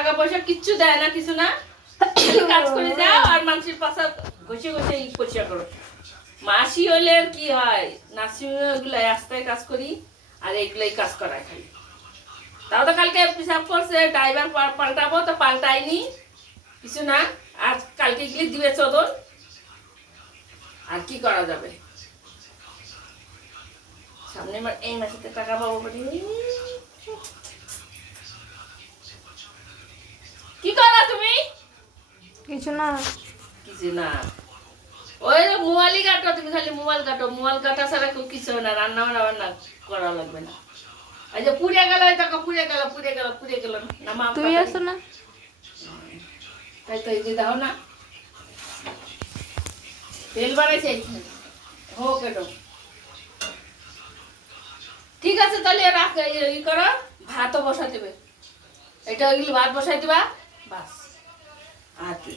টাকা পয়সা কিচ্ছু দেয় না, কিছু না, কাজ করে যাও আর মানুষের পাশা ঘষে ঘষে পরিষ্কার করো। মাসি হলে আর কি হয়, নার্সিংহোমে ওগুলো রাস্তায় কাজ করি আর এইগুলাই কাজ করায় খালি। তাও তো কালকে পিসাব করছে, ড্রাইভার পাল্টাবো তো পাল্টাইনি কিছু না, আর কালকে গিয়ে দিবে চোদন, আর কি করা যাবে। সামনে এই মাসেতে টাকা পাবো বলি। কি করো তুমি? কিছু না। কিছু না, ওই মোবাইলই কাটো, তুমি খালি মোবাইল কাটো, মোবাইল কাটা ছাড়া কিছু না, রান্না বান্না করা লাগবে না। এই যে পুড়ে গেল, এই টাকা পুড়ে গেল, পুড়ে গেল, পুড়ে গেল না মা, তুই আসো না। তাই তো এই যে দাও না, তেল বাড়াইছে হোক এটো। ঠিক আছে তাহলে রাখ, ই করো, ভাতও বসাই দেবে, এটা ওইগুলো ভাত বসাই দিবা বাস। আর কি